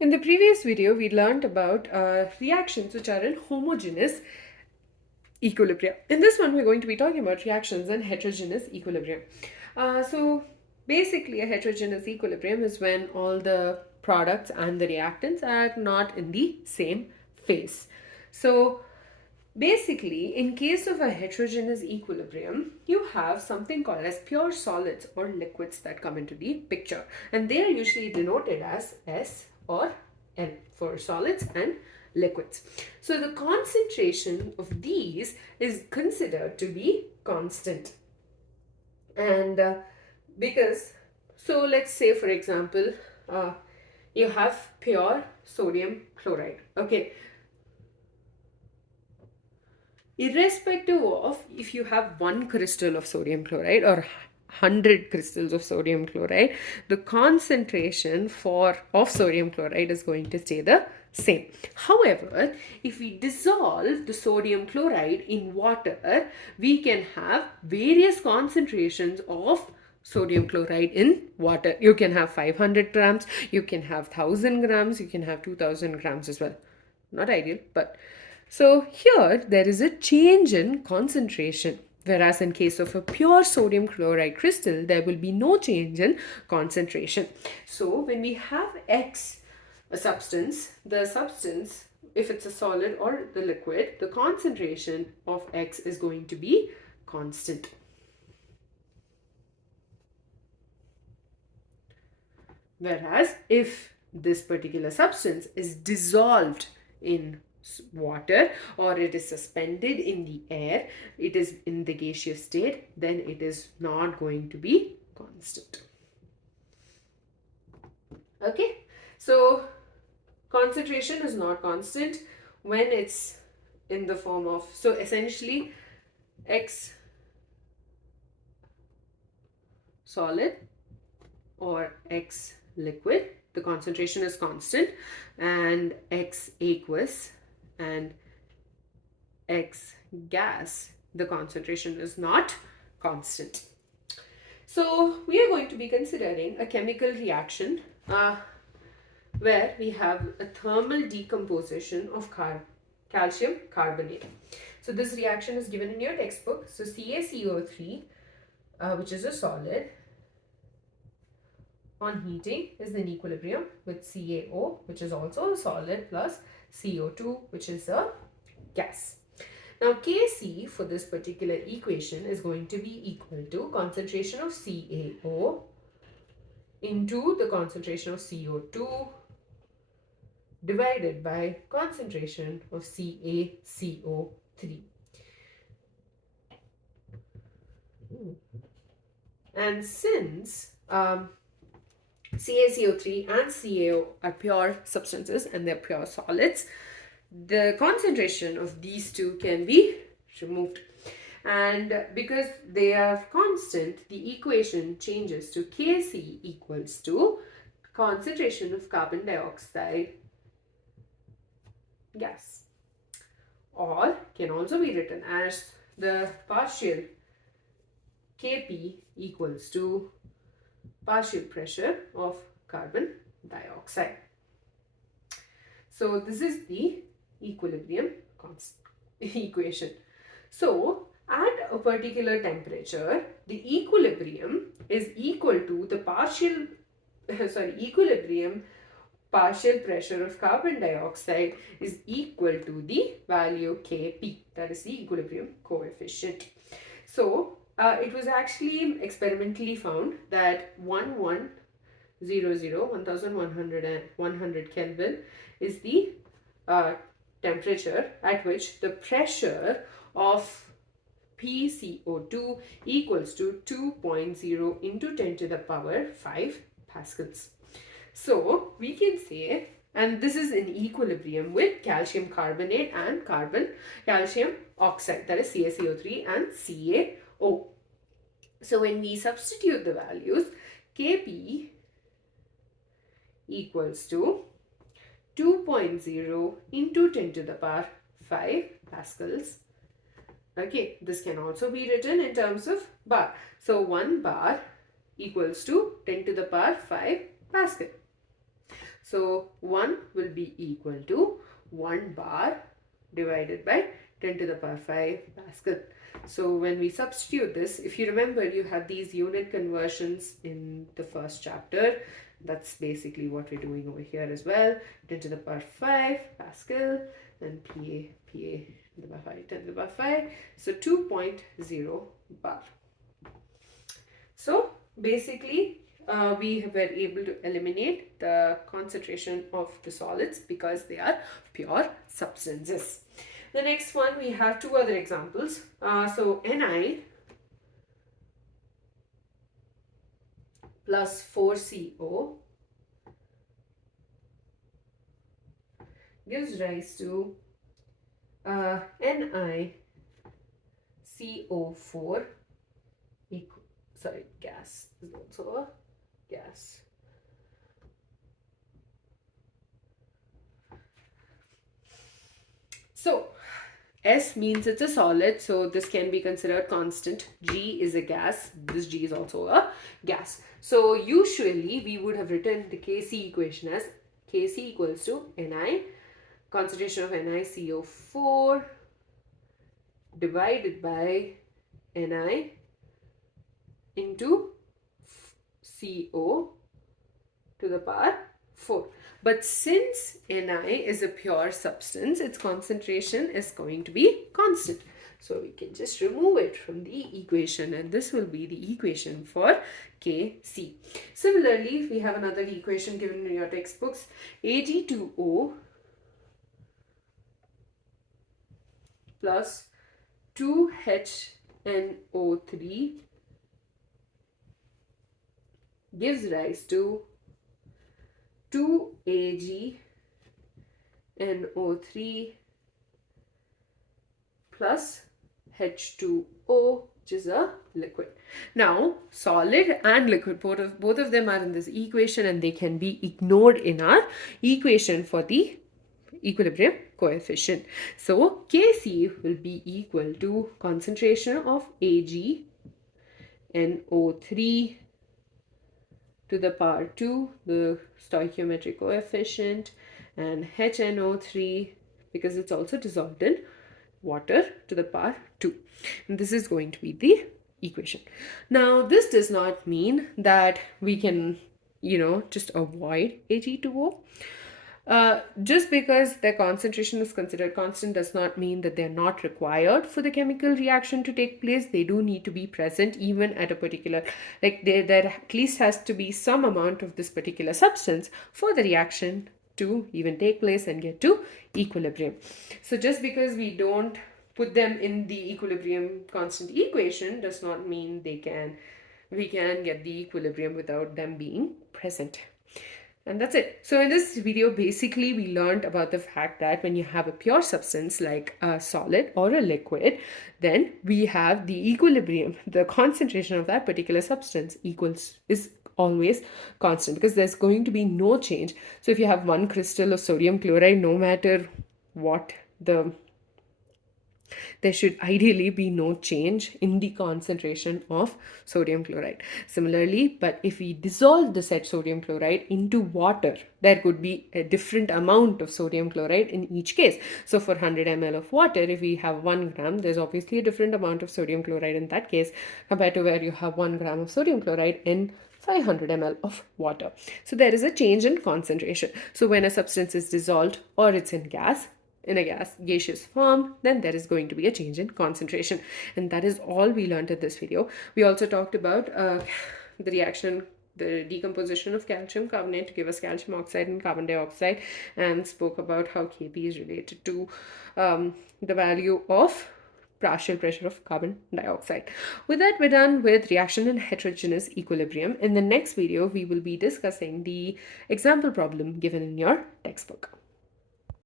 In the previous video, we learned about reactions which are in homogeneous equilibrium. In this one, we're going to be talking about reactions in heterogeneous equilibrium. So basically, a heterogeneous equilibrium is when all the products and the reactants are not in the same phase. So basically, in case of a heterogeneous equilibrium, you have something called as pure solids or liquids that come into the picture, and they are usually denoted as S or L for solids and liquids. So the concentration of these is considered to be constant. And because, so let's say for example, you have pure sodium chloride. Okay, irrespective of if you have one crystal of sodium chloride or 100 crystals of sodium chloride, the concentration of sodium chloride is going to stay the same. However, if we dissolve the sodium chloride in water, we can have various concentrations of sodium chloride in water. You can have 500 grams, you can have 1000 grams, you can have 2000 grams as well. Not ideal, but so here there is a change in concentration. Whereas in case of a pure sodium chloride crystal, there will be no change in concentration. So when we have X, a substance, the substance, if it's a solid or the liquid, the concentration of X is going to be constant. Whereas if this particular substance is dissolved in water or it is suspended in the air, it is in the gaseous state, then it is not going to be constant. Okay, so concentration is not constant when it's in the form of, so essentially X solid or X liquid, the concentration is constant, and X aqueous and X gas, the concentration is not constant. So we are going to be considering a chemical reaction where we have a thermal decomposition of calcium carbonate. So this reaction is given in your textbook. So CaCO3, which is a solid, on heating is in equilibrium with CaO, which is also a solid, plus CO2, which is a gas. Now Kc for this particular equation is going to be equal to concentration of CaO into the concentration of CO2 divided by concentration of CaCO3. And since CaCO3 and CaO are pure substances and they're pure solids, the concentration of these two can be removed. And because they are constant, the equation changes to Kc equals to concentration of carbon dioxide gas, or can also be written as the partial Kp equals to partial pressure of carbon dioxide. So this is the equilibrium equation. So at a particular temperature, the equilibrium is equal to the equilibrium partial pressure of carbon dioxide is equal to the value Kp, that is the equilibrium coefficient. So it was actually experimentally found that 1100 Kelvin is the temperature at which the pressure of PCO2 equals to 2.0 into 10 to the power 5 pascals. So we can say, and this is in equilibrium with calcium carbonate and calcium oxide, that is CaCO3 and CaO. So when we substitute the values, Kp equals to 2.0 into 10 to the power 5 pascals. Okay, this can also be written in terms of bar. So 1 bar equals to 10 to the power 5 pascal. So 1 will be equal to 1 bar divided by 10 to the power 5 Pascal. So when we substitute this, if you remember, you had these unit conversions in the first chapter. That's basically what we're doing over here as well. 10 to the power 5 Pascal and PA to the power 5, 10 to the power 5. So 2.0 bar. So basically, we were able to eliminate the concentration of the solids because they are pure substances. The next one, we have two other examples. So Ni plus 4CO gives rise to NiCO4 gas is also a gas. So S means it's a solid, so this can be considered constant. G is a gas. This G is also a gas. So usually we would have written the Kc equation as Kc equals to Ni, concentration of NiCO4 divided by Ni into CO to the power 4. But since Ni is a pure substance, its concentration is going to be constant. So we can just remove it from the equation, and this will be the equation for Kc. Similarly, we have another equation given in your textbooks. Ag2O plus 2HNO3 gives rise to 2AgNO3 plus H2O, which is a liquid. Now, solid and liquid, both of them are in this equation, and they can be ignored in our equation for the equilibrium coefficient. So, Kc will be equal to concentration of AgNO3 to the power 2, the stoichiometric coefficient, and HNO3, because it's also dissolved in water, to the power 2. And this is going to be the equation. Now, this does not mean that we can, just avoid Ag2O. Just because their concentration is considered constant does not mean that they're not required for the chemical reaction to take place. They do need to be present even at a particular, there at least has to be some amount of this particular substance for the reaction to even take place and get to equilibrium. So just because we don't put them in the equilibrium constant equation does not mean we can get the equilibrium without them being present. And that's it. So in this video, basically, we learned about the fact that when you have a pure substance like a solid or a liquid, then we have the equilibrium, the concentration of that particular substance is always constant, because there's going to be no change. So if you have one crystal of sodium chloride, no matter what there should ideally be no change in the concentration of sodium chloride. Similarly, but if we dissolve the said sodium chloride into water, there could be a different amount of sodium chloride in each case. So for 100 ml of water, if we have 1 gram, there's obviously a different amount of sodium chloride in that case compared to where you have 1 gram of sodium chloride in 500 ml of water. So there is a change in concentration. So when a substance is dissolved or it's in a gaseous form, then there is going to be a change in concentration. And that is all we learned in this video. We also talked about the reaction, the decomposition of calcium carbonate to give us calcium oxide and carbon dioxide, and spoke about how Kp is related to the value of partial pressure of carbon dioxide. With that, we're done with reaction and heterogeneous equilibrium. In the next video, we will be discussing the example problem given in your textbook.